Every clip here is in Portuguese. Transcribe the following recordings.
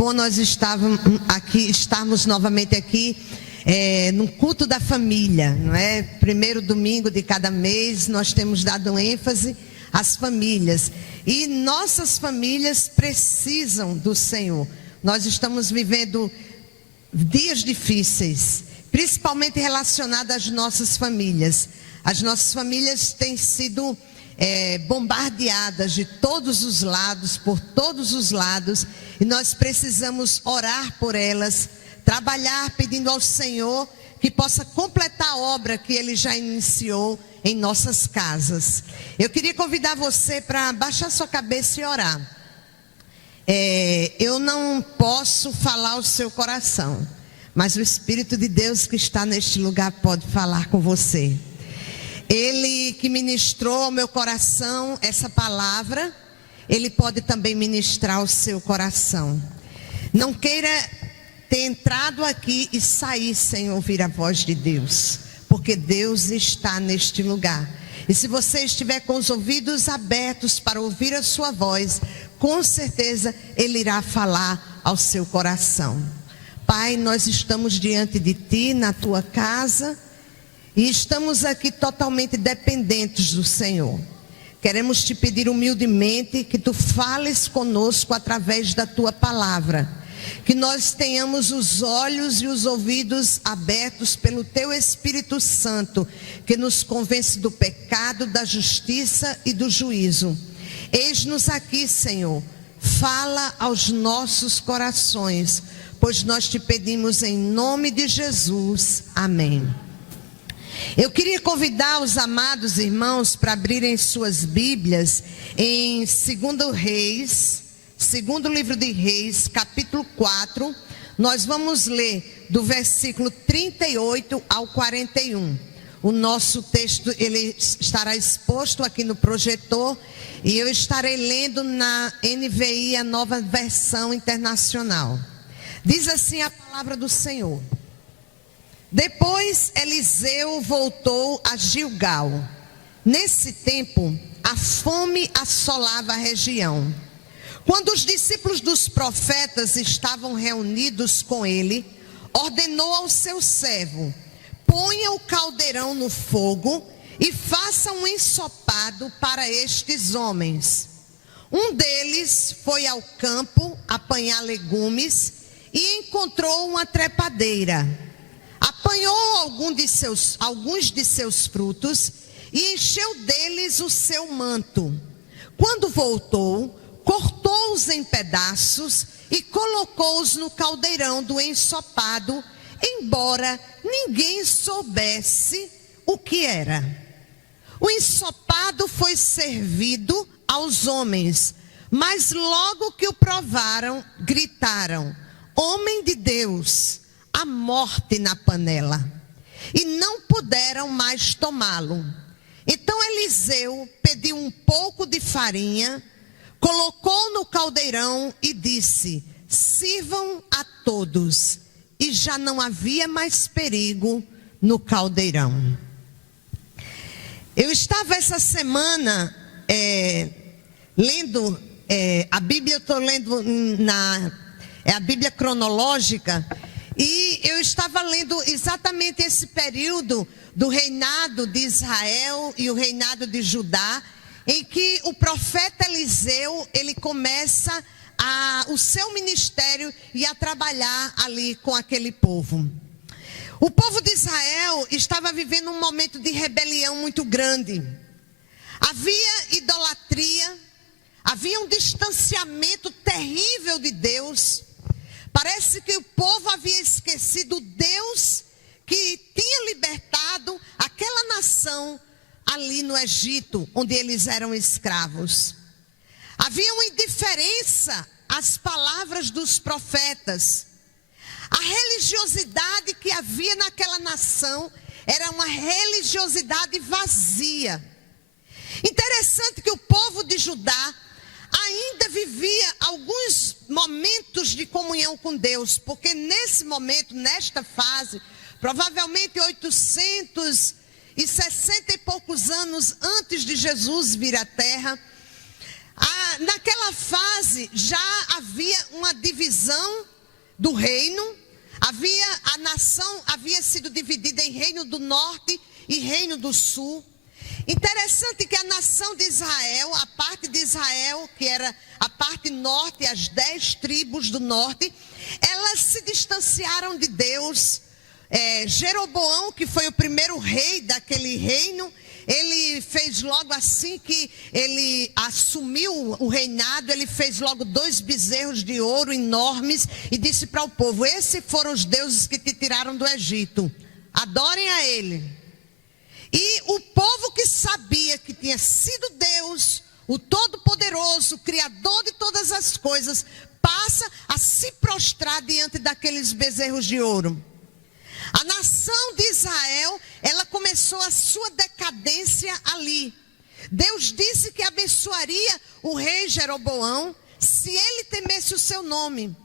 bom nós estarmos novamente aqui no culto da família, não é? Primeiro domingo de cada mês nós temos dado ênfase às famílias. E nossas famílias precisam do Senhor. Nós estamos vivendo dias difíceis, principalmente relacionados às nossas famílias. As nossas famílias têm sido bombardeadas de todos os lados, por todos os lados, e nós precisamos orar por elas, trabalhar pedindo ao Senhor que possa completar a obra que Ele já iniciou em nossas casas. Eu queria convidar você para baixar sua cabeça e orar. Eu não posso falar o seu coração, mas o Espírito de Deus que está neste lugar pode falar com você. Ele que ministrou ao meu coração essa palavra, Ele pode também ministrar ao seu coração. Não queira ter entrado aqui e sair sem ouvir a voz de Deus, porque Deus está neste lugar. E se você estiver com os ouvidos abertos para ouvir a sua voz, com certeza Ele irá falar ao seu coração. Pai, nós estamos diante de Ti, na Tua casa, e estamos aqui totalmente dependentes do Senhor. Queremos Te pedir humildemente que Tu fales conosco através da Tua palavra. Que nós tenhamos os olhos e os ouvidos abertos pelo Teu Espírito Santo, que nos convence do pecado, da justiça e do juízo. Eis-nos aqui, Senhor. Fala aos nossos corações, pois nós Te pedimos em nome de Jesus. Amém. Eu queria convidar os amados irmãos para abrirem suas Bíblias em 2 Reis, segundo livro de Reis, capítulo 4. Nós vamos ler do versículo 38 ao 41. O nosso texto ele estará exposto aqui no projetor e eu estarei lendo na NVI, a Nova Versão Internacional. Diz assim a palavra do Senhor. Depois Eliseu voltou a Gilgal. Nesse tempo, a fome assolava a região. Quando os discípulos dos profetas estavam reunidos com ele, ordenou ao seu servo: ponha o caldeirão no fogo e faça um ensopado para estes homens. Um deles foi ao campo apanhar legumes e encontrou uma trepadeira. Apanhou alguns de seus frutos e encheu deles o seu manto. Quando voltou, cortou-os em pedaços e colocou-os no caldeirão do ensopado, embora ninguém soubesse o que era. O ensopado foi servido aos homens, mas logo que o provaram, gritaram: homem de Deus, a morte na panela. E não puderam mais tomá-lo. Então Eliseu pediu um pouco de farinha, colocou no caldeirão e disse: sirvam a todos. E já não havia mais perigo no caldeirão. Eu estava essa semana lendo a Bíblia, eu estou lendo a Bíblia cronológica, e eu estava lendo exatamente esse período do reinado de Israel e o reinado de Judá, em que o profeta Eliseu, ele começa o seu ministério e a trabalhar ali com aquele povo. O povo de Israel estava vivendo um momento de rebelião muito grande. Havia idolatria, havia um distanciamento terrível de Deus. Parece que o povo havia esquecido o Deus que tinha libertado aquela nação ali no Egito, onde eles eram escravos. Havia uma indiferença às palavras dos profetas. A religiosidade que havia naquela nação era uma religiosidade vazia. Interessante que o povo de Judá ainda vivia alguns momentos de comunhão com Deus, porque nesse momento, nesta fase, provavelmente 860 e poucos anos antes de Jesus vir à terra, Naquela fase já havia uma divisão do reino. A nação havia sido dividida em reino do norte e reino do sul. Interessante que a nação de Israel, a parte de Israel, que era a parte norte, as 10 tribos do norte, elas se distanciaram de Deus. Jeroboão, que foi o primeiro rei daquele reino, ele fez logo assim que ele assumiu o reinado, ele fez logo 2 bezerros de ouro enormes e disse para o povo: esses foram os deuses que te tiraram do Egito, adorem a ele. E o povo que sabia que tinha sido Deus, o Todo-Poderoso, o Criador de todas as coisas, passa a se prostrar diante daqueles bezerros de ouro. A nação de Israel, ela começou a sua decadência ali. Deus disse que abençoaria o rei Jeroboão se ele temesse o seu nome.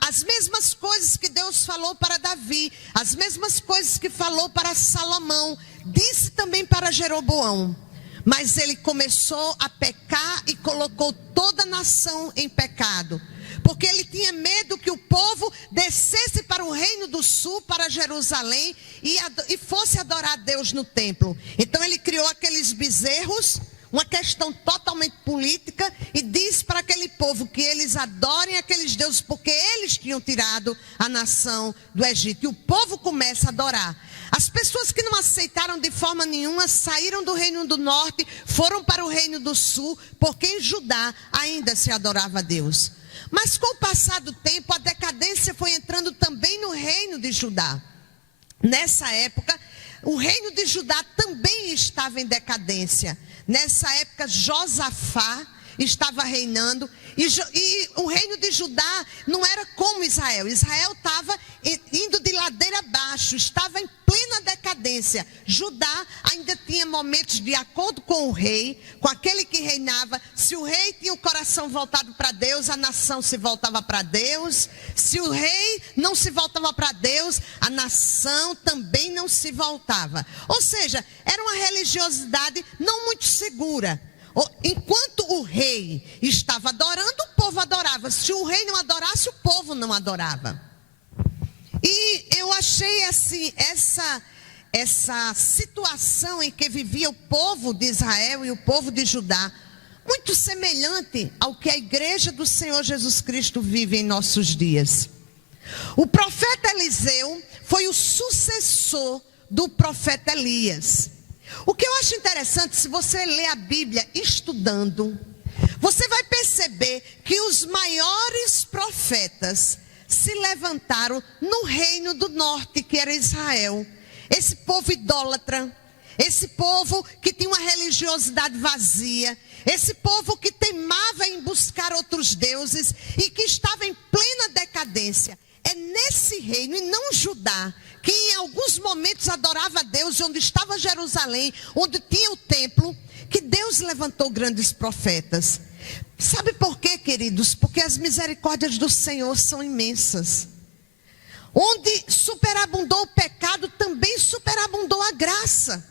As mesmas coisas que Deus falou para Davi, as mesmas coisas que falou para Salomão, disse também para Jeroboão. Mas ele começou a pecar e colocou toda a nação em pecado. Porque ele tinha medo que o povo descesse para o reino do sul, para Jerusalém, e fosse adorar a Deus no templo. Então ele criou aqueles bezerros, uma questão totalmente política, e disse para aquele povo que eles adorem aqueles deuses, porque eles tinham tirado a nação do Egito. E o povo começa a adorar. As pessoas que não aceitaram de forma nenhuma saíram do reino do norte, foram para o reino do sul, porque em Judá ainda se adorava a Deus. Mas com o passar do tempo, a decadência foi entrando também no reino de Judá. Nessa época, o reino de Judá também estava em decadência. Nessa época, Josafá estava reinando. E o reino de Judá não era como Israel. Israel estava indo de ladeira abaixo, estava em plena decadência. Judá ainda tinha momentos de acordo com o rei, com aquele que reinava. Se o rei tinha o coração voltado para Deus, a nação se voltava para Deus. Se o rei não se voltava para Deus, a nação também não se voltava. Ou seja, era uma religiosidade não muito segura. Enquanto o rei estava adorando, o povo adorava. Se o rei não adorasse, o povo não adorava. E eu achei assim, essa situação em que vivia o povo de Israel e o povo de Judá, muito semelhante ao que a igreja do Senhor Jesus Cristo vive em nossos dias. O profeta Eliseu foi o sucessor do profeta Elias. O que eu acho interessante, se você ler a Bíblia estudando, você vai perceber que os maiores profetas se levantaram no reino do norte, que era Israel. Esse povo idólatra, esse povo que tinha uma religiosidade vazia, esse povo que teimava em buscar outros deuses e que estava em plena decadência. É nesse reino, e não Judá, que em alguns momentos adorava a Deus, onde estava Jerusalém, onde tinha o templo, que Deus levantou grandes profetas. Sabe por quê, queridos? Porque as misericórdias do Senhor são imensas. Onde superabundou o pecado, também superabundou a graça.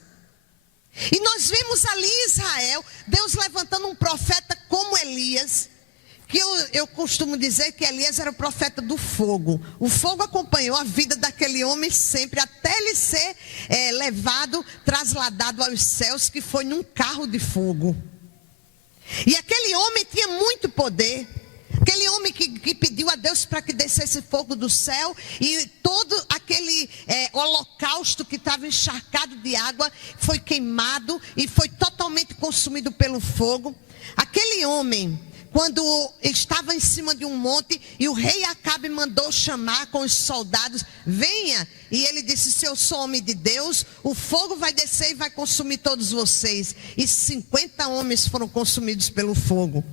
E nós vimos ali em Israel, Deus levantando um profeta como Elias, que eu costumo dizer que Elias era o profeta do fogo. O fogo acompanhou a vida daquele homem sempre, até ele ser levado, trasladado aos céus, que foi num carro de fogo. E aquele homem tinha muito poder. Aquele homem que pediu a Deus para que descesse fogo do céu, e todo aquele holocausto que estava encharcado de água foi queimado e foi totalmente consumido pelo fogo. Aquele homem, quando estava em cima de um monte, e o rei Acabe mandou chamar com os soldados: venha. E ele disse: se eu sou homem de Deus, o fogo vai descer e vai consumir todos vocês. E 50 homens foram consumidos pelo fogo.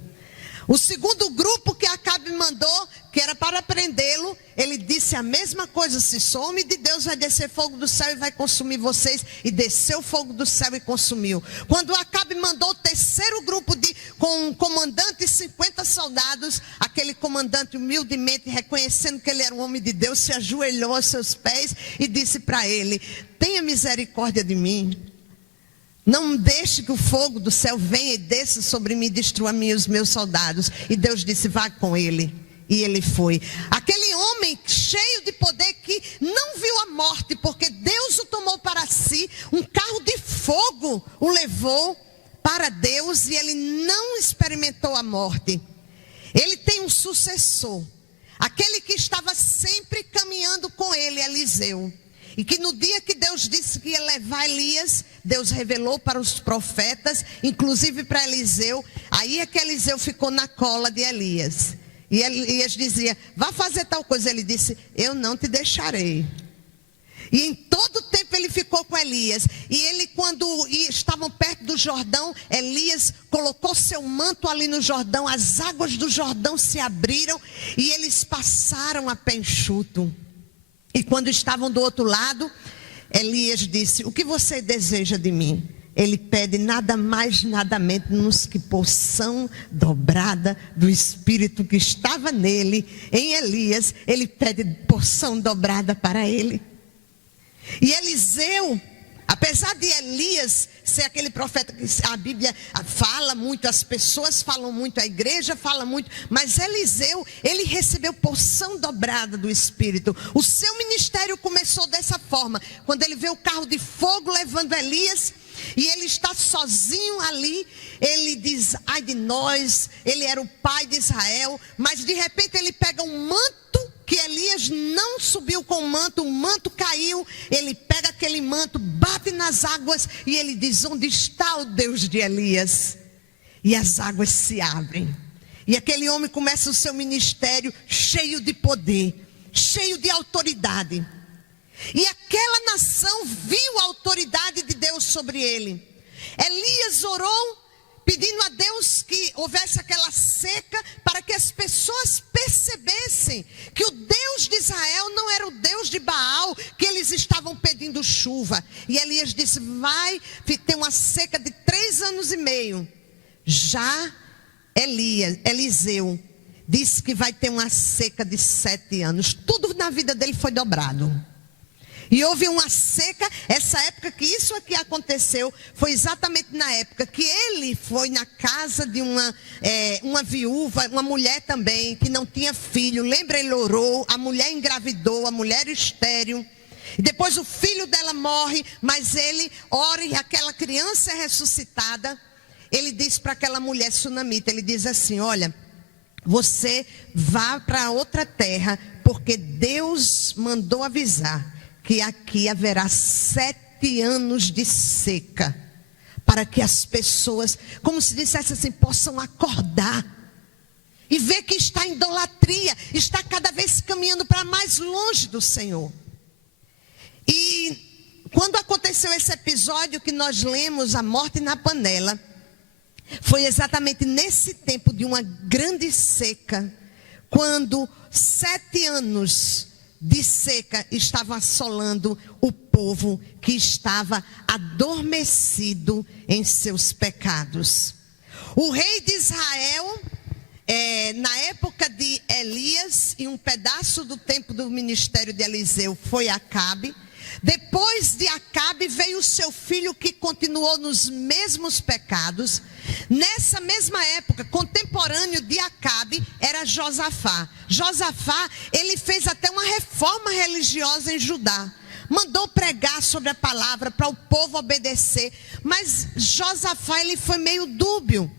O segundo grupo que Acabe mandou, que era para prendê-lo, ele disse a mesma coisa: se sou homem de Deus, vai descer fogo do céu e vai consumir vocês. E desceu fogo do céu e consumiu. Quando Acabe mandou o terceiro grupo com um comandante e 50 soldados, aquele comandante humildemente, reconhecendo que ele era um homem de Deus, se ajoelhou aos seus pés e disse para ele: tenha misericórdia de mim. Não deixe que o fogo do céu venha e desça sobre mim e destrua a mim e os meus soldados. E Deus disse, vá com ele. E ele foi. Aquele homem cheio de poder que não viu a morte, porque Deus o tomou para si. Um carro de fogo o levou para Deus e ele não experimentou a morte. Ele tem um sucessor. Aquele que estava sempre caminhando com ele, Eliseu. E que no dia que Deus disse que ia levar Elias, Deus revelou para os profetas, inclusive para Eliseu. Aí é que Eliseu ficou na cola de Elias. E Elias dizia, vá fazer tal coisa. Ele disse, eu não te deixarei. E em todo o tempo ele ficou com Elias. E ele, quando estavam perto do Jordão, Elias colocou seu manto ali no Jordão. As águas do Jordão se abriram e eles passaram a pé enxuto. E quando estavam do outro lado, Elias disse, o que você deseja de mim? Ele pede nada mais, nada menos que porção dobrada do Espírito que estava nele, em Elias. Ele pede porção dobrada para ele. E Eliseu, apesar de Elias ser aquele profeta que a Bíblia fala muito, as pessoas falam muito, a igreja fala muito, mas Eliseu, ele recebeu porção dobrada do Espírito. O seu ministério começou dessa forma, quando ele vê o carro de fogo levando Elias, e ele está sozinho ali, ele diz, ai de nós, ele era o pai de Israel, mas de repente ele pega um manto, que Elias não subiu com o manto caiu, ele pega aquele manto, bate nas águas e ele diz, onde está o Deus de Elias? E as águas se abrem, e aquele homem começa o seu ministério cheio de poder, cheio de autoridade, e aquela nação viu a autoridade de Deus sobre ele. Elias orou, pedindo a Deus que houvesse aquela seca, para que as pessoas percebessem que o Deus de Israel não era o Deus de Baal, que eles estavam pedindo chuva. E Elias disse, vai ter uma seca de 3 anos e meio. Já Eliseu disse que vai ter uma seca de 7 anos. Tudo na vida dele foi dobrado. E houve uma seca, essa época que isso aqui aconteceu, foi exatamente na época que ele foi na casa de uma viúva, uma mulher também, que não tinha filho. Lembra, ele orou, a mulher engravidou, a mulher estéril. E depois o filho dela morre, mas ele ora e aquela criança é ressuscitada. Ele diz para aquela mulher sunamita, ele diz assim, olha, você vá para outra terra, porque Deus mandou avisar que aqui haverá 7 anos de seca, para que as pessoas, como se dissesse assim, possam acordar e ver que está em idolatria, está cada vez caminhando para mais longe do Senhor. E quando aconteceu esse episódio que nós lemos, a morte na panela, foi exatamente nesse tempo de uma grande seca, quando 7 anos de seca estavam assolando o povo que estava adormecido em seus pecados. O rei de Israel, na época de Elias, e um pedaço do tempo do ministério de Eliseu foi Acabe. Depois de Acabe veio o seu filho, que continuou nos mesmos pecados. Nessa mesma época, contemporâneo de Acabe, era Josafá. Josafá, ele fez até uma reforma religiosa em Judá. Mandou pregar sobre a palavra para o povo obedecer. Mas Josafá, ele foi meio dúbio.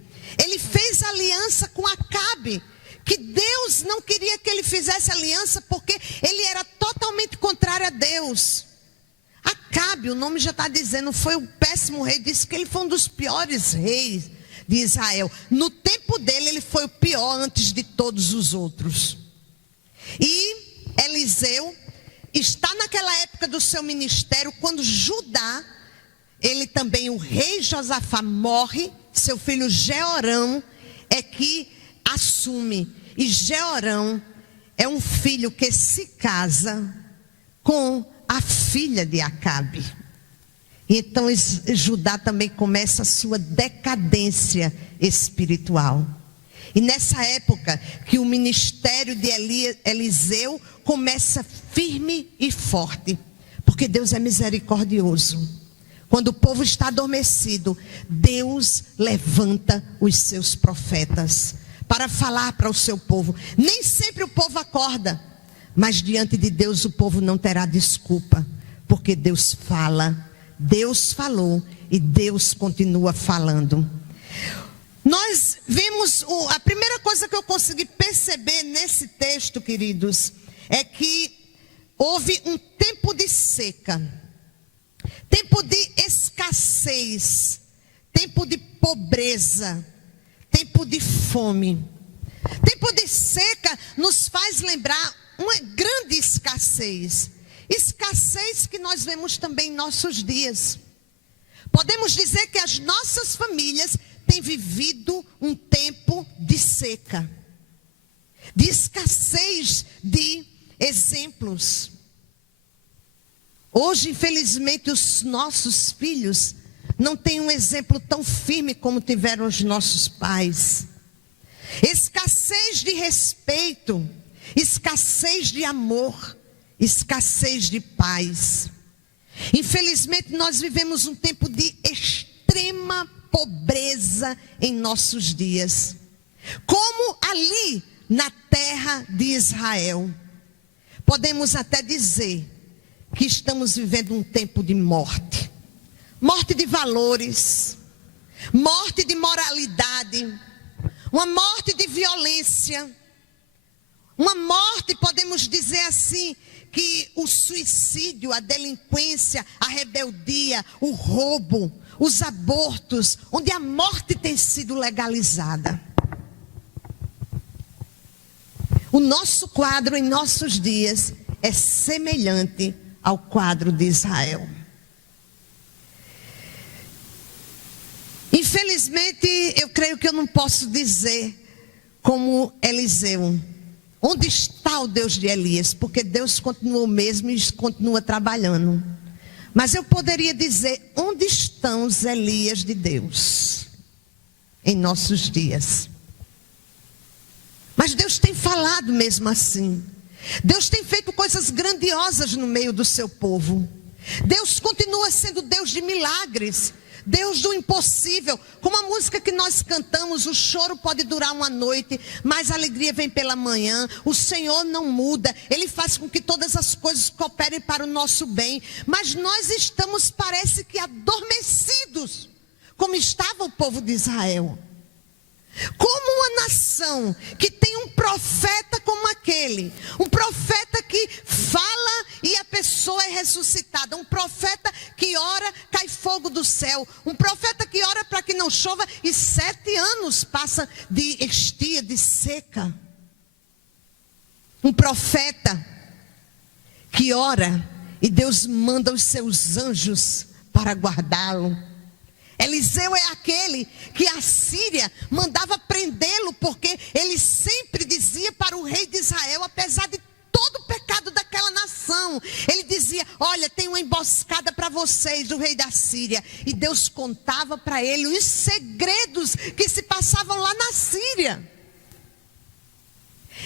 Ele fez aliança com Acabe, que Deus não queria que ele fizesse aliança, porque ele era totalmente contrário a Deus. Acabe, o nome já está dizendo, foi o péssimo rei. Disse que ele foi um dos piores reis de Israel. No tempo dele, ele foi o pior antes de todos os outros. E Eliseu está naquela época do seu ministério, quando Judá, ele também, o rei Josafá morre, seu filho Jeorão é que assume. E Jeorão é um filho que se casa com a filha de Acabe. Então Judá também começa a sua decadência espiritual. E nessa época que o ministério de Eliseu começa firme e forte, porque Deus é misericordioso. Quando o povo está adormecido, Deus levanta os seus profetas para falar para o seu povo. Nem sempre o povo acorda, mas diante de Deus o povo não terá desculpa, porque Deus fala, Deus falou e Deus continua falando. Nós vimos, a primeira coisa que eu consegui perceber nesse texto, queridos, é que houve um tempo de seca, tempo de escassez, tempo de pobreza, tempo de fome. Tempo de seca nos faz lembrar uma grande escassez. Escassez que nós vemos também em nossos dias. Podemos dizer que as nossas famílias têm vivido um tempo de seca, de escassez de exemplos. Hoje, infelizmente, os nossos filhos não têm um exemplo tão firme como tiveram os nossos pais. Escassez de respeito, escassez de amor, escassez de paz. Infelizmente, nós vivemos um tempo de extrema pobreza em nossos dias, como ali na terra de Israel. Podemos até dizer que estamos vivendo um tempo de morte. Morte de valores, morte de moralidade, uma morte de violência, uma morte, podemos dizer assim, que o suicídio, a delinquência, a rebeldia, o roubo, os abortos, onde a morte tem sido legalizada. O nosso quadro em nossos dias é semelhante ao quadro de Israel. Infelizmente, eu creio que eu não posso dizer como Eliseu: onde está o Deus de Elias? Porque Deus continua o mesmo e continua trabalhando. Mas eu poderia dizer: onde estão os Elias de Deus em nossos dias? Mas Deus tem falado mesmo assim. Deus tem feito coisas grandiosas no meio do seu povo. Deus continua sendo Deus de milagres, Deus do impossível. Como a música que nós cantamos: o choro pode durar uma noite, mas a alegria vem pela manhã. O Senhor não muda, Ele faz com que todas as coisas cooperem para o nosso bem. Mas nós estamos, parece que adormecidos, como estava o povo de Israel. Como uma nação que tem um profeta como aquele, um profeta que fala e a pessoa é ressuscitada, um profeta que ora, cai fogo do céu, um profeta que ora para que não chova e 7 anos passa de estia, de seca. Um profeta que ora e Deus manda os seus anjos para guardá-lo. Eliseu é aquele que a Síria mandava prendê-lo, porque ele sempre dizia para o rei de Israel, apesar de todo o pecado daquela nação, ele dizia: olha, tem uma emboscada para vocês, o rei da Síria. E Deus contava para ele os segredos que se passavam lá na Síria.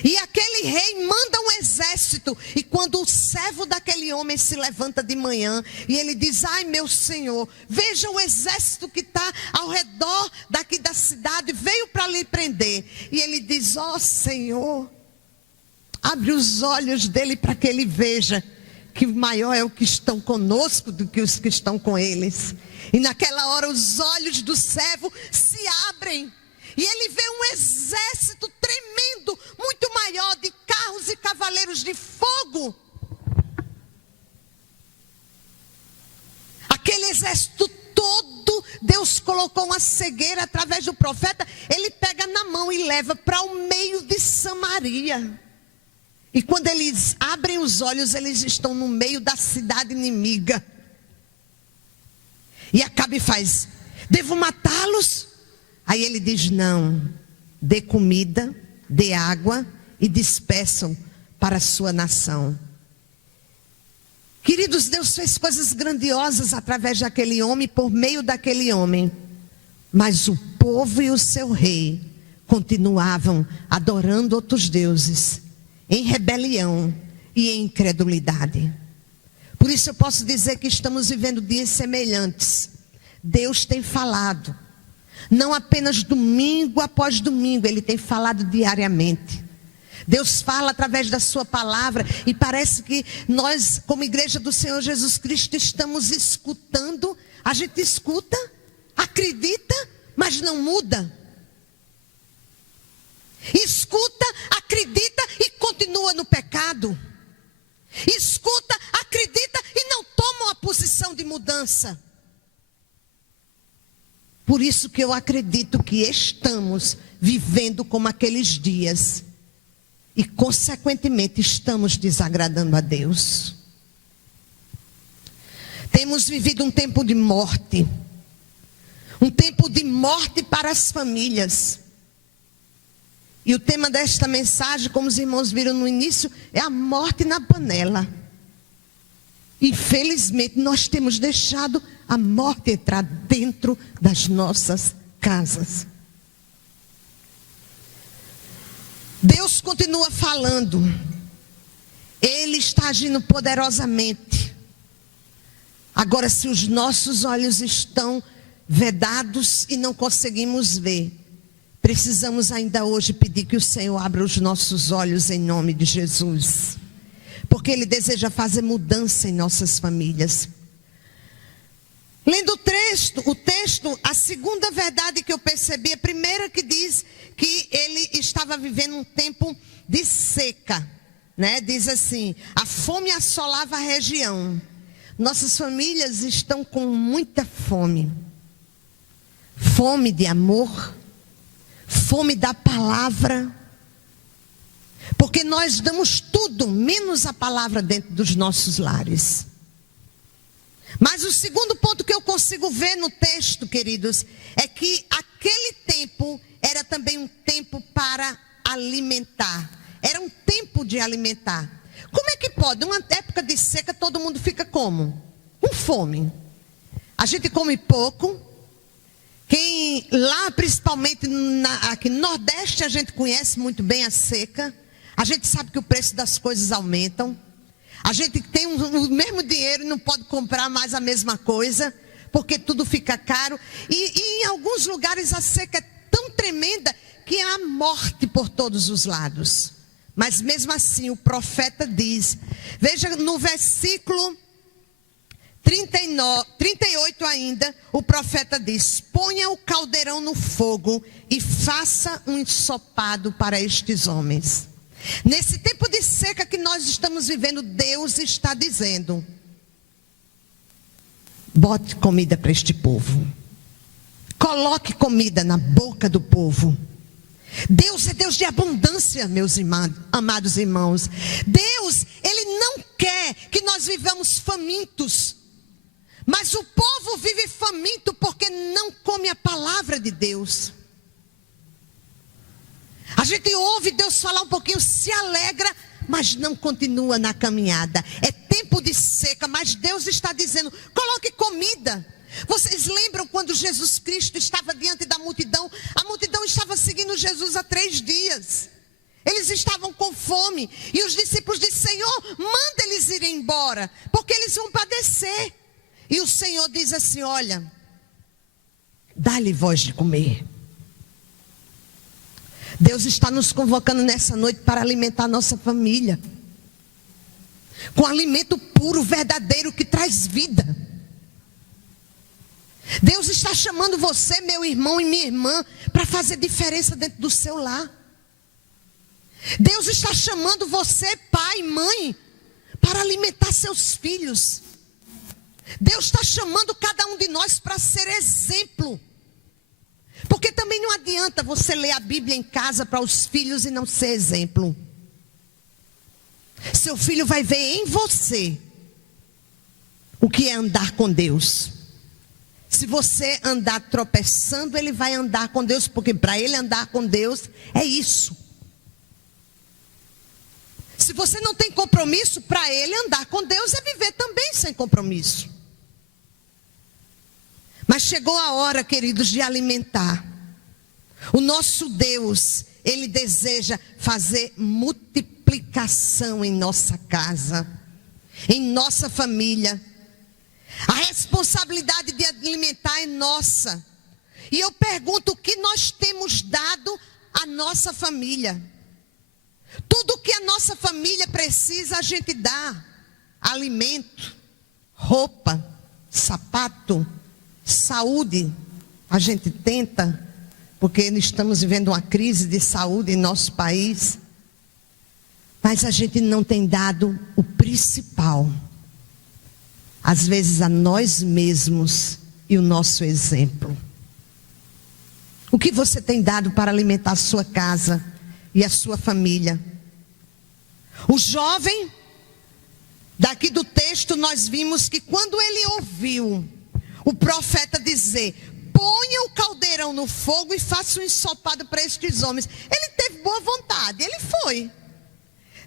E aquele rei manda um exército, e quando o servo daquele homem se levanta de manhã e ele diz: ai, meu senhor, veja o exército que está ao redor daqui da cidade, veio para lhe prender. E ele diz: ó Senhor, abre os olhos dele para que ele veja que maior é o que estão conosco do que os que estão com eles. E naquela hora os olhos do servo se abrem, e ele vê um exército tremendo, muito maior, de carros e cavaleiros de fogo. Aquele exército todo, Deus colocou uma cegueira através do profeta. Ele pega na mão e leva para o meio de Samaria. E quando eles abrem os olhos, eles estão no meio da cidade inimiga. E Acabe faz: devo matá-los? Aí ele diz: não, dê comida, dê água e despeçam para a sua nação. Queridos, Deus fez coisas grandiosas através daquele homem, por meio daquele homem. Mas o povo e o seu rei continuavam adorando outros deuses, em rebelião e em incredulidade. Por isso eu posso dizer que estamos vivendo dias semelhantes. Deus tem falado. Não apenas domingo após domingo, Ele tem falado diariamente. Deus fala através da sua palavra e parece que nós, como igreja do Senhor Jesus Cristo, estamos escutando. A gente escuta, acredita, mas não muda. Escuta, acredita e continua no pecado. Escuta, acredita e não toma uma posição de mudança. Por isso que eu acredito que estamos vivendo como aqueles dias. E consequentemente estamos desagradando a Deus. Temos vivido um tempo de morte. Um tempo de morte para as famílias. E o tema desta mensagem, como os irmãos viram no início, é a morte na panela. Infelizmente, nós temos deixado a morte entrar dentro das nossas casas. Deus continua falando. Ele está agindo poderosamente. Agora, se os nossos olhos estão vedados e não conseguimos ver, precisamos ainda hoje pedir que o Senhor abra os nossos olhos em nome de Jesus. Porque Ele deseja fazer mudança em nossas famílias. Lendo o texto, a segunda verdade que eu percebi, a primeira que diz que ele estava vivendo um tempo de seca, né? Diz assim, a fome assolava a região. Nossas famílias estão com muita fome. Fome de amor, fome da palavra. Porque nós damos tudo, menos a palavra dentro dos nossos lares. Mas o segundo ponto que eu consigo ver no texto, queridos, é que aquele tempo era também um tempo para alimentar. Era um tempo de alimentar. Como é que pode? Uma época de seca, todo mundo fica como? Com fome. A gente come pouco. Quem lá, principalmente aqui no Nordeste, a gente conhece muito bem a seca. A gente sabe que o preço das coisas aumentam. A gente tem o mesmo dinheiro e não pode comprar mais a mesma coisa, porque tudo fica caro. E em alguns lugares a seca é tão tremenda que há morte por todos os lados. Mas mesmo assim o profeta diz, veja no versículo 38 ainda, o profeta diz, ponha o caldeirão no fogo e faça um ensopado para estes homens. Nesse tempo de seca que nós estamos vivendo, Deus está dizendo, bote comida para este povo. Coloque comida na boca do povo. Deus é Deus de abundância, meus amados irmãos. Deus, Ele não quer que nós vivamos famintos. Mas o povo vive faminto porque não come a palavra de Deus. A gente ouve Deus falar um pouquinho, se alegra, mas não continua na caminhada. É tempo de seca, mas Deus está dizendo, coloque comida. Vocês lembram quando Jesus Cristo estava diante da multidão? A multidão estava seguindo Jesus há 3 dias. Eles estavam com fome. E os discípulos disseram, Senhor, manda eles irem embora, porque eles vão padecer. E o Senhor diz assim, olha, dá-lhe voz de comer. Deus está nos convocando nessa noite para alimentar a nossa família. Com alimento puro, verdadeiro, que traz vida. Deus está chamando você, meu irmão e minha irmã, para fazer diferença dentro do seu lar. Deus está chamando você, pai, mãe, para alimentar seus filhos. Deus está chamando cada um de nós para ser exemplo. Porque também não adianta você ler a Bíblia em casa para os filhos e não ser exemplo. Seu filho vai ver em você o que é andar com Deus. Se você andar tropeçando, ele vai andar com Deus, porque para ele andar com Deus é isso. Se você não tem compromisso, para ele andar com Deus é viver também sem compromisso. Mas chegou a hora, queridos, de alimentar. O nosso Deus, Ele deseja fazer multiplicação em nossa casa. em nossa família. A responsabilidade de alimentar é nossa. E eu pergunto, o que nós temos dado à nossa família? Tudo que a nossa família precisa, a gente dá. Alimento, roupa, sapato, saúde. A gente tenta, porque estamos vivendo uma crise de saúde em nosso país. Mas a gente não tem dado o principal. Às vezes a nós mesmos e o nosso exemplo. O que você tem dado para alimentar a sua casa e a sua família? O jovem, daqui do texto nós vimos que quando ele ouviu o profeta dizer: ponha o caldeirão no fogo e faça um ensopado para estes homens, ele teve boa vontade, ele foi.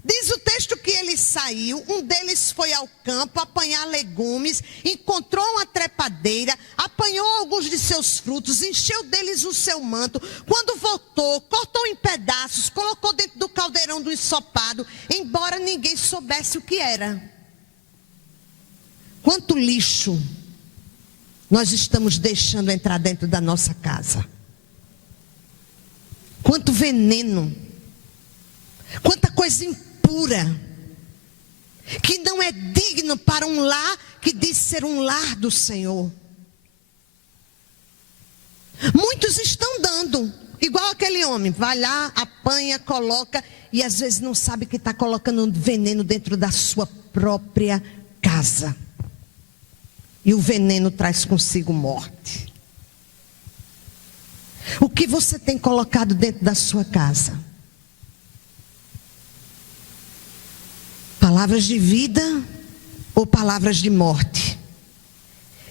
Diz o texto que ele saiu, um deles foi ao campo apanhar legumes, encontrou uma trepadeira, apanhou alguns de seus frutos, encheu deles o seu manto. Quando voltou, cortou em pedaços, colocou dentro do caldeirão do ensopado, embora ninguém soubesse o que era. Quanto lixo nós estamos deixando entrar dentro da nossa casa. Quanto veneno. Quanta coisa impura, que não é digno para um lar que diz ser um lar do Senhor. Muitos estão dando, igual aquele homem, vai lá, apanha, coloca, e às vezes não sabe que está colocando um veneno dentro da sua própria casa. E o veneno traz consigo morte. O que você tem colocado dentro da sua casa? Palavras de vida ou palavras de morte?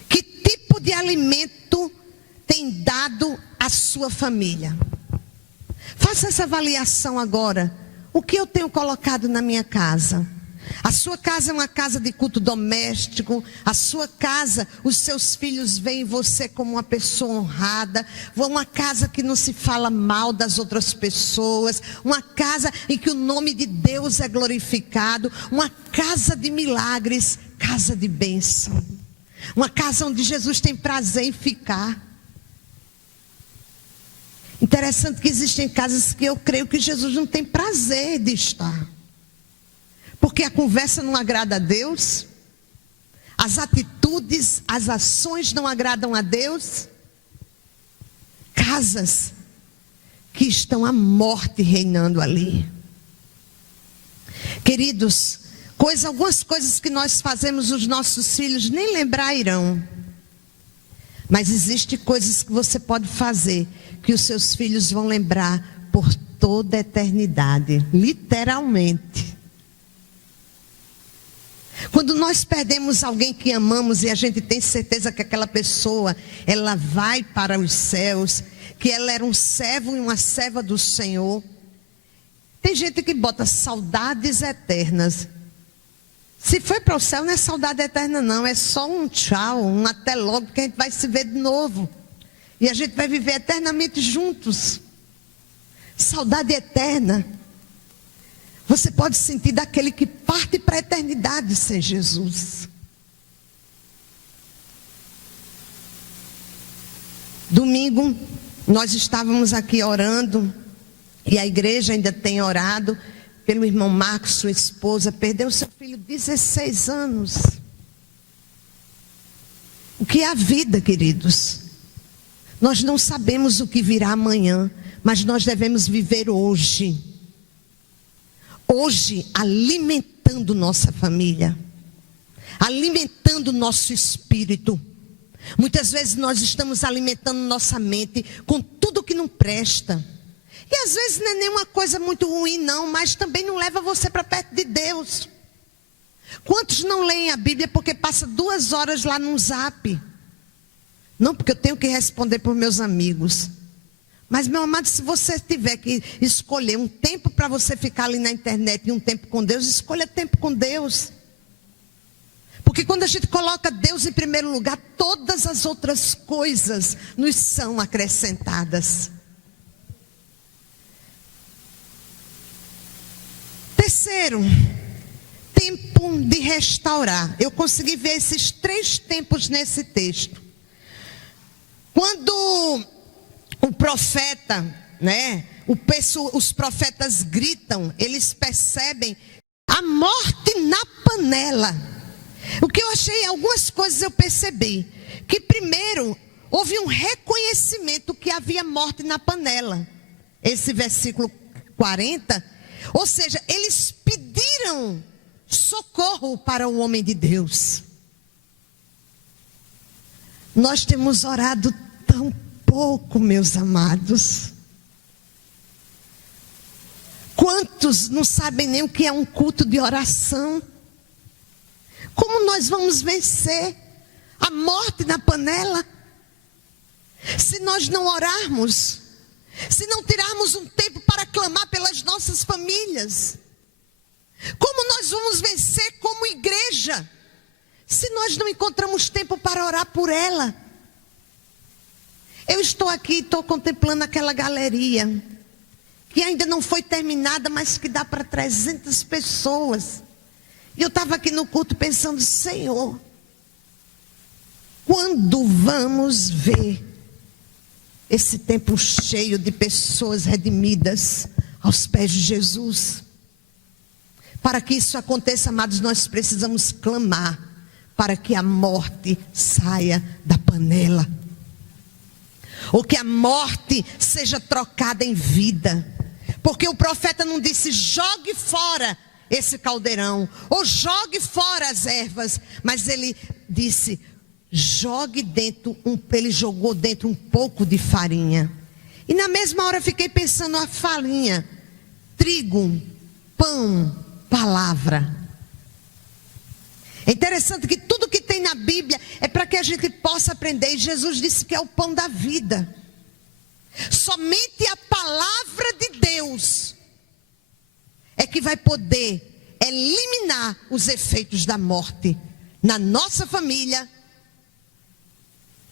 Que tipo de alimento tem dado à sua família? Faça essa avaliação agora. O que eu tenho colocado na minha casa? A sua casa é uma casa de culto doméstico. A sua casa, os seus filhos veem você como uma pessoa honrada. Uma casa que não se fala mal das outras pessoas. Uma casa em que o nome de Deus é glorificado. Uma casa de milagres, casa de bênção. Uma casa onde Jesus tem prazer em ficar. Interessante que existem casas que eu creio que Jesus não tem prazer de estar. Porque a conversa não agrada a Deus, as atitudes, as ações não agradam a Deus. Casas que estão a morte reinando ali. Queridos, algumas coisas que nós fazemos, os nossos filhos nem lembrar irão. Mas existem coisas que você pode fazer, que os seus filhos vão lembrar por toda a eternidade, literalmente. Quando nós perdemos alguém que amamos e a gente tem certeza que aquela pessoa, ela vai para os céus, que ela era um servo e uma serva do Senhor. Tem gente que bota saudades eternas. Se foi para o céu, não é saudade eterna não, é só um tchau, um até logo, que a gente vai se ver de novo. E a gente vai viver eternamente juntos. Saudade eterna. Você pode sentir daquele que parte para a eternidade sem Jesus. Domingo, nós estávamos aqui orando, e a igreja ainda tem orado, pelo irmão Marcos, sua esposa, perdeu seu filho 16 anos. O que é a vida, queridos? Nós não sabemos o que virá amanhã, mas nós devemos viver hoje. Hoje, alimentando nossa família, alimentando nosso espírito. Muitas vezes nós estamos alimentando nossa mente com tudo que não presta. E às vezes não é nenhuma coisa muito ruim não, mas também não leva você para perto de Deus. Quantos não leem a Bíblia porque passa 2 horas lá no Zap? Não, porque eu tenho que responder por meus amigos. Mas, meu amado, se você tiver que escolher um tempo para você ficar ali na internet e um tempo com Deus, escolha tempo com Deus. Porque quando a gente coloca Deus em primeiro lugar, todas as outras coisas nos são acrescentadas. Terceiro, tempo de restaurar. Eu consegui ver esses 3 tempos nesse texto. Quando o profeta, os profetas gritam, eles percebem a morte na panela. O que eu achei, algumas coisas eu percebi. Que primeiro, houve um reconhecimento que havia morte na panela. Esse versículo 40. Ou seja, eles pediram socorro para o homem de Deus. Nós temos orado tão pouco, meus amados. Quantos não sabem nem o que é um culto de oração? Como nós vamos vencer a morte na panela? Se nós não orarmos, se não tirarmos um tempo para clamar pelas nossas famílias, como nós vamos vencer como igreja, se nós não encontramos tempo para orar por ela? Eu estou aqui, estou contemplando aquela galeria, que ainda não foi terminada, mas que dá para 300 pessoas. E eu estava aqui no culto pensando, Senhor, quando vamos ver esse templo cheio de pessoas redimidas aos pés de Jesus? Para que isso aconteça, amados, nós precisamos clamar para que a morte saia da panela. Ou que a morte seja trocada em vida. Porque o profeta não disse, jogue fora esse caldeirão, ou jogue fora as ervas, mas ele disse, ele jogou dentro um pouco de farinha. E na mesma hora fiquei pensando, a farinha, trigo, pão, palavra. É interessante que tudo que tem na Bíblia é para que a gente possa aprender. E Jesus disse que é o pão da vida. Somente a palavra de Deus é que vai poder eliminar os efeitos da morte na nossa família,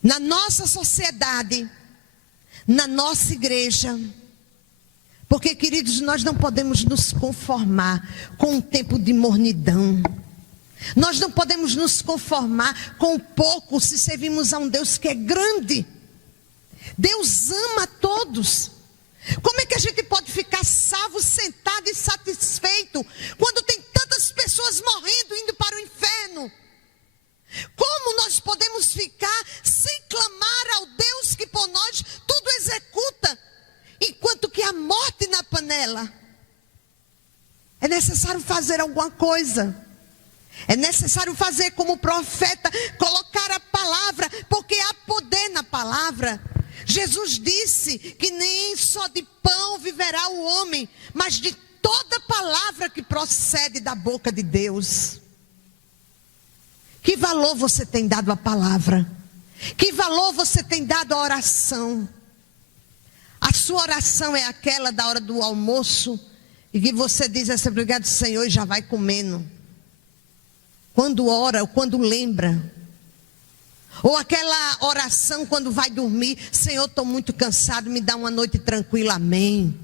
na nossa sociedade, na nossa igreja. Porque, queridos, nós não podemos nos conformar com um tempo de mornidão. Nós não podemos nos conformar com o pouco se servimos a um Deus que é grande. Deus ama a todos. Como é que a gente pode ficar salvo, sentado e satisfeito quando tem tantas pessoas morrendo, indo para o inferno? Como nós podemos ficar sem clamar ao Deus que por nós tudo executa, enquanto que a morte na panela? É necessário fazer alguma coisa. É necessário fazer como o profeta, colocar a palavra, porque há poder na palavra. Jesus disse que nem só de pão viverá o homem, mas de toda palavra que procede da boca de Deus. Que valor você tem dado à palavra? Que valor você tem dado à oração? A sua oração é aquela da hora do almoço, e que você diz assim, obrigado Senhor, e já vai comendo. Quando ora ou quando lembra. Ou aquela oração quando vai dormir, Senhor, estou muito cansado, me dá uma noite tranquila, amém.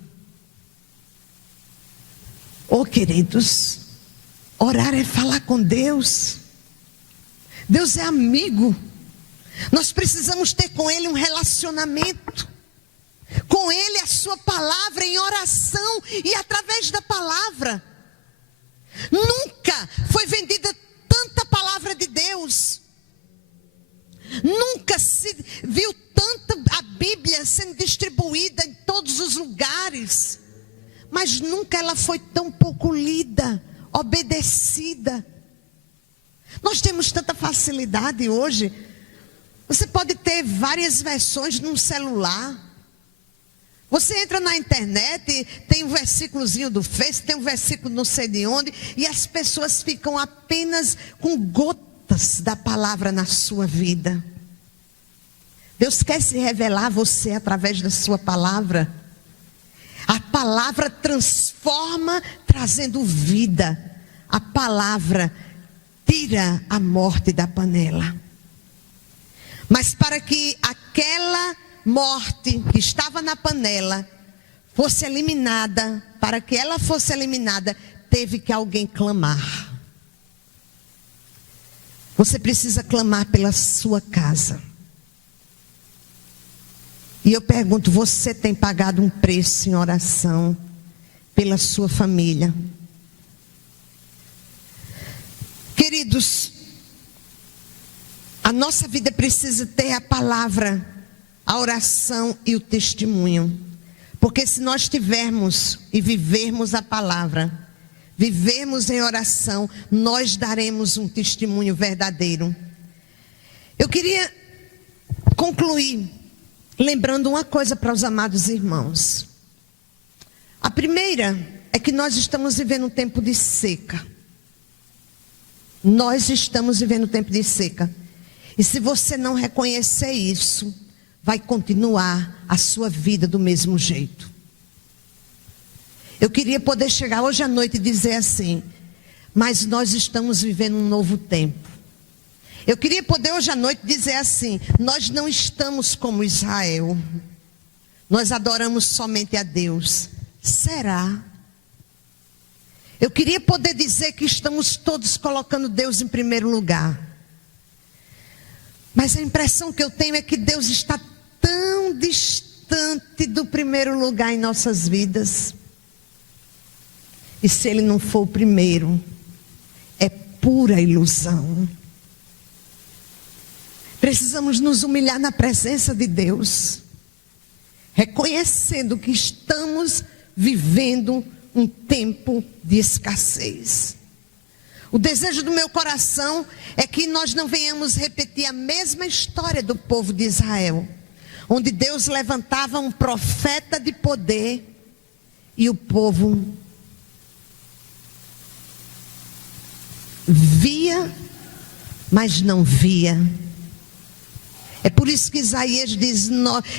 Oh, queridos, orar é falar com Deus. Deus é amigo. Nós precisamos ter com Ele um relacionamento. Com Ele a sua palavra em oração e através da palavra. Nunca foi vendida tanta palavra de Deus. Nunca se viu tanta a Bíblia sendo distribuída em todos os lugares. Mas nunca ela foi tão pouco lida, obedecida. Nós temos tanta facilidade hoje. Você pode ter várias versões num celular. Você entra na internet, tem um versículozinho do Face, tem um versículo não sei de onde, e as pessoas ficam apenas com gotas da palavra na sua vida. Deus quer se revelar a você através da sua palavra. A palavra transforma, trazendo vida. A palavra tira a morte da panela. Mas para que aquela morte que estava na panela fosse eliminada, para que ela fosse eliminada, teve que alguém clamar. Você precisa clamar pela sua casa. E eu pergunto, você tem pagado um preço em oração pela sua família? Queridos, a nossa vida precisa ter a palavra, a oração e o testemunho. Porque se nós tivermos e vivermos a palavra, vivermos em oração, nós daremos um testemunho verdadeiro. Eu queria concluir lembrando uma coisa para os amados irmãos. A primeira é que nós estamos vivendo um tempo de seca. Nós estamos vivendo um tempo de seca. E se você não reconhecer isso, vai continuar a sua vida do mesmo jeito. Eu queria poder chegar hoje à noite e dizer assim, mas nós estamos vivendo um novo tempo. Eu queria poder hoje à noite dizer assim, nós não estamos como Israel. Nós adoramos somente a Deus. Será? Eu queria poder dizer que estamos todos colocando Deus em primeiro lugar. Mas a impressão que eu tenho é que Deus está tão distante do primeiro lugar em nossas vidas. E se Ele não for o primeiro, é pura ilusão. Precisamos nos humilhar na presença de Deus, reconhecendo que estamos vivendo um tempo de escassez. O desejo do meu coração é que nós não venhamos repetir a mesma história do povo de Israel, onde Deus levantava um profeta de poder e o povo via, mas não via. É por isso que Isaías diz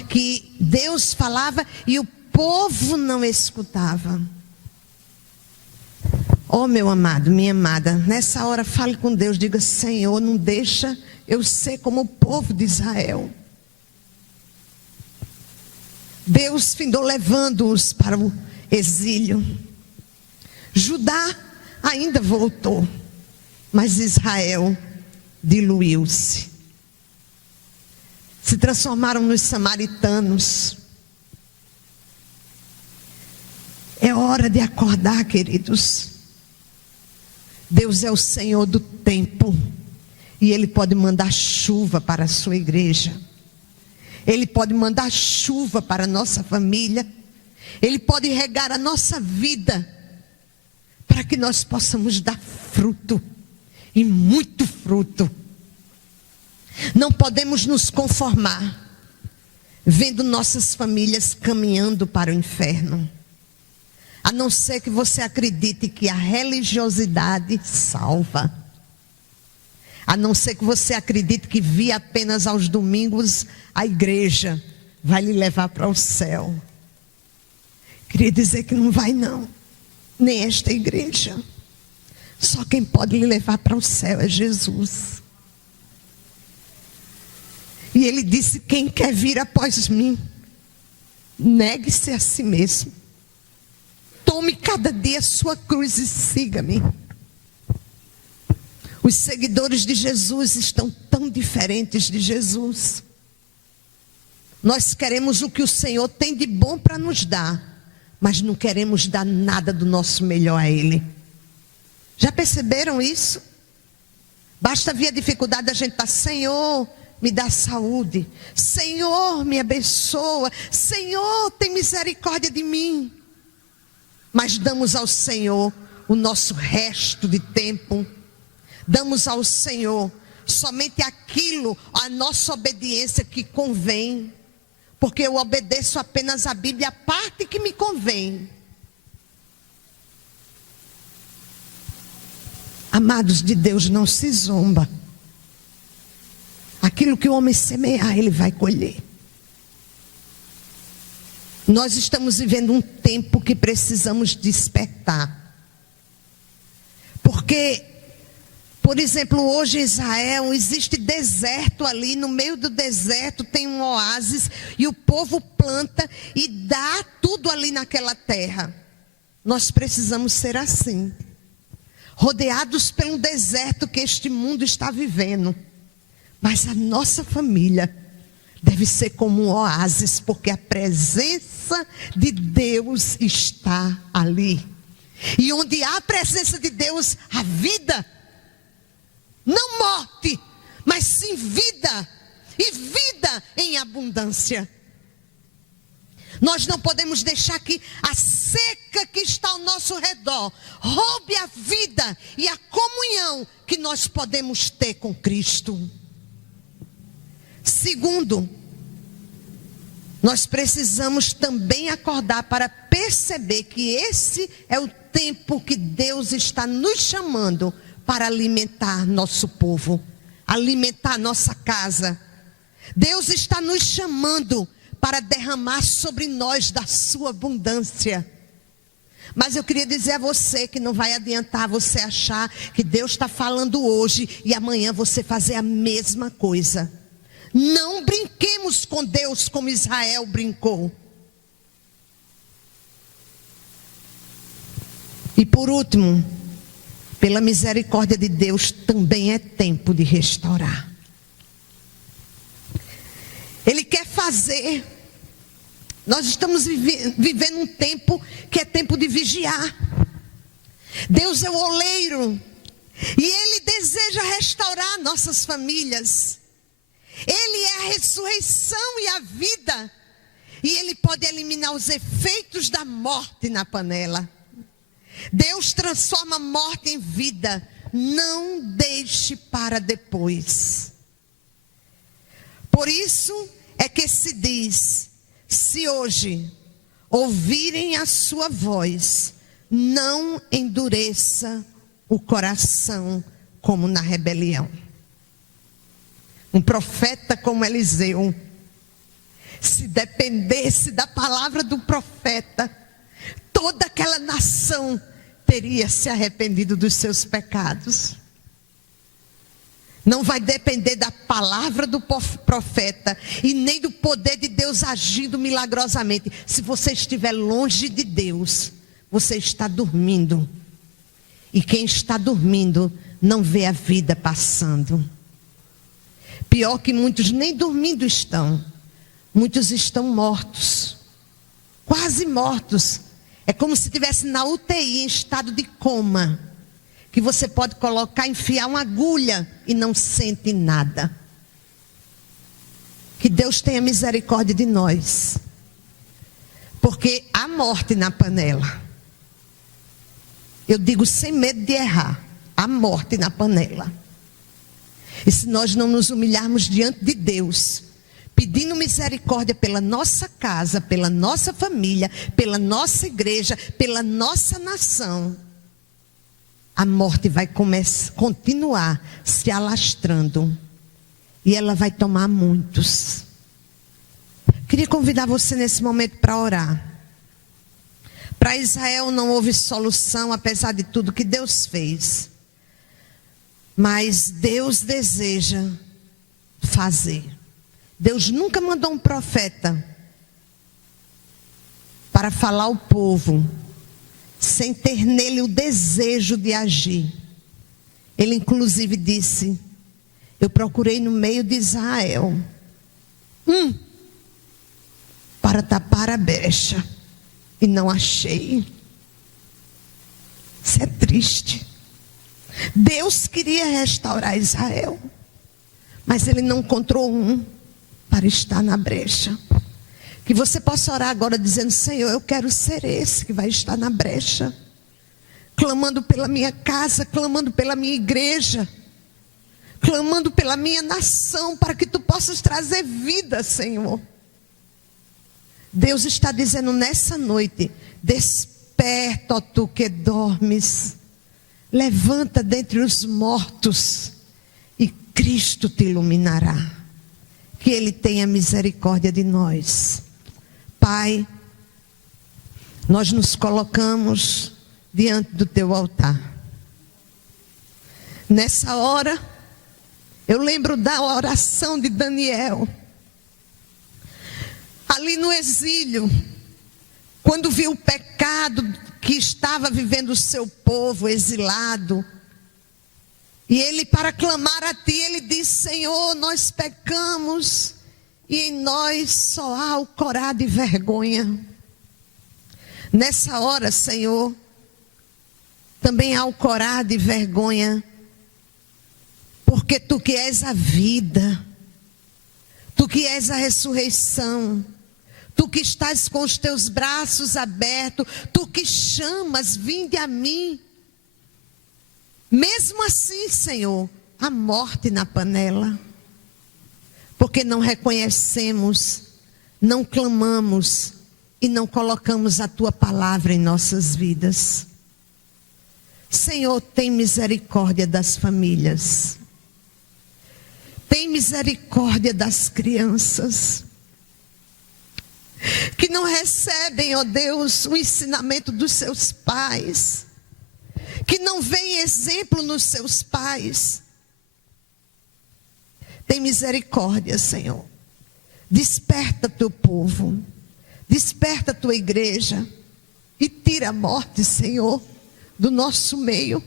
que Deus falava e o povo não escutava. Oh, meu amado, minha amada, nessa hora fale com Deus, diga, Senhor, não deixa eu ser como o povo de Israel. Deus findou levando-os para o exílio. Judá ainda voltou, mas Israel diluiu-se. Se transformaram nos samaritanos. É hora de acordar, queridos. Deus é o Senhor do tempo. E Ele pode mandar chuva para a sua igreja. Ele pode mandar chuva para a nossa família. Ele pode regar a nossa vida. Para que nós possamos dar fruto. E muito fruto. Não podemos nos conformar vendo nossas famílias caminhando para o inferno. A não ser que você acredite que a religiosidade salva. A não ser que você acredite que vir apenas aos domingos a igreja vai lhe levar para o céu. Queria dizer que não vai não. Nem esta igreja. Só quem pode lhe levar para o céu é Jesus. E Ele disse, quem quer vir após mim, negue-se a si mesmo. Tome cada dia a sua cruz e siga-me. Os seguidores de Jesus estão tão diferentes de Jesus. Nós queremos o que o Senhor tem de bom para nos dar, mas não queremos dar nada do nosso melhor a Ele. Já perceberam isso? Basta vir a dificuldade da gente estar, Senhor, me dá saúde. Senhor, me abençoa. Senhor, tem misericórdia de mim. Mas damos ao Senhor o nosso resto de tempo. Damos ao Senhor somente aquilo, a nossa obediência que convém. Porque eu obedeço apenas a Bíblia, a parte que me convém. Amados de Deus, não se zomba. Aquilo que o homem semear, ele vai colher. Nós estamos vivendo um tempo que precisamos despertar. Porque, por exemplo, hoje em Israel existe deserto ali, no meio do deserto tem um oásis e o povo planta e dá tudo ali naquela terra. Nós precisamos ser assim. rodeados pelo deserto que este mundo está vivendo. Mas a nossa família deve ser como um oásis, porque a presença de Deus está ali. E onde há a presença de Deus, há vida. Não morte, mas sim vida. E vida em abundância. Nós não podemos deixar que a seca que está ao nosso redor roube a vida e a comunhão que nós podemos ter com Cristo. Segundo, nós precisamos também acordar para perceber que esse é o tempo que Deus está nos chamando para alimentar nosso povo, alimentar nossa casa. Deus está nos chamando para derramar sobre nós da sua abundância. Mas eu queria dizer a você que não vai adiantar você achar que Deus está falando hoje e amanhã você fazer a mesma coisa. Não brinquemos com Deus como Israel brincou. E por último, pela misericórdia de Deus, também é tempo de restaurar. Ele quer fazer. Nós estamos vivendo um tempo que é tempo de vigiar. Deus é o oleiro. E Ele deseja restaurar nossas famílias. Ele é a ressurreição e a vida. E Ele pode eliminar os efeitos da morte na panela. Deus transforma a morte em vida. Não deixe para depois. Por isso é que se diz: se hoje ouvirem a sua voz, não endureça o coração como na rebelião. Um profeta como Eliseu, se dependesse da palavra do profeta, toda aquela nação teria se arrependido dos seus pecados. Não vai depender da palavra do profeta e nem do poder de Deus agindo milagrosamente. Se você estiver longe de Deus, você está dormindo. E quem está dormindo não vê a vida passando. Pior que muitos nem dormindo estão. Muitos estão mortos. Quase mortos. É como se estivesse na UTI em estado de coma. Que você pode colocar, enfiar uma agulha e não sente nada. Que Deus tenha misericórdia de nós. Porque há morte na panela. Eu digo sem medo de errar. Há morte na panela. E se nós não nos humilharmos diante de Deus, pedindo misericórdia pela nossa casa, pela nossa família, pela nossa igreja, pela nossa nação, a morte vai continuar se alastrando. E ela vai tomar muitos. Queria convidar você nesse momento para orar. Para Israel não houve solução, apesar de tudo que Deus fez. Mas Deus deseja fazer. Deus nunca mandou um profeta para falar ao povo sem ter nele o desejo de agir. Ele inclusive disse: eu procurei no meio de Israel para tapar a brecha e não achei. Isso é triste. Deus queria restaurar Israel, mas Ele não encontrou um para estar na brecha. Que você possa orar agora dizendo: Senhor, eu quero ser esse que vai estar na brecha, clamando pela minha casa, clamando pela minha igreja, clamando pela minha nação, para que Tu possas trazer vida, Senhor. Deus está dizendo nessa noite: desperta, ó tu que dormes, levanta dentre os mortos e Cristo te iluminará. Que Ele tenha misericórdia de nós. Pai, nós nos colocamos diante do Teu altar. Nessa hora, eu lembro da oração de Daniel. Ali no exílio, quando viu o pecado que estava vivendo o seu povo exilado. E ele, para clamar a ti, ele disse: Senhor, nós pecamos e em nós só há alcorada e vergonha. Nessa hora, Senhor, também há alcorada e vergonha, porque tu que és a vida, tu que és a ressurreição, tu que estás com os teus braços abertos, tu que chamas, vinde a mim. Mesmo assim, Senhor, há morte na panela, porque não reconhecemos, não clamamos e não colocamos a tua palavra em nossas vidas. Senhor, tem misericórdia das famílias, tem misericórdia das crianças que não recebem, ó Deus, o ensinamento dos seus pais, que não veem exemplo nos seus pais. Tem misericórdia, Senhor. Desperta teu povo, desperta tua igreja e tira a morte, Senhor, do nosso meio,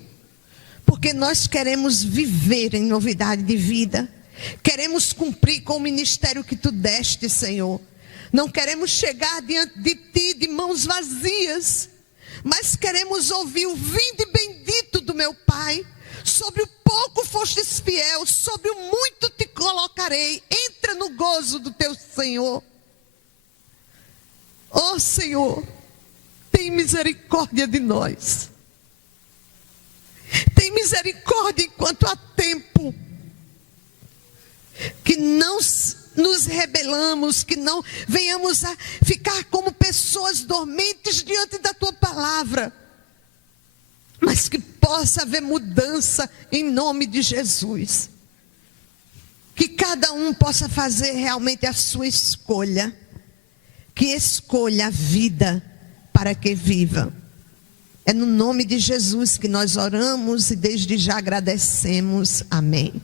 porque nós queremos viver em novidade de vida, queremos cumprir com o ministério que tu deste, Senhor. Não queremos chegar diante de ti de mãos vazias, mas queremos ouvir o vinde bendito do meu Pai. Sobre o pouco fostes fiel, sobre o muito te colocarei. Entra no gozo do teu Senhor. Ó Senhor, tem misericórdia de nós. Tem misericórdia enquanto há tempo, que não nos rebelamos, que não venhamos a ficar como pessoas dormentes diante da tua palavra, mas que possa haver mudança em nome de Jesus. Que cada um possa fazer realmente a sua escolha, que escolha a vida para que viva. É no nome de Jesus que nós oramos e desde já agradecemos. Amém.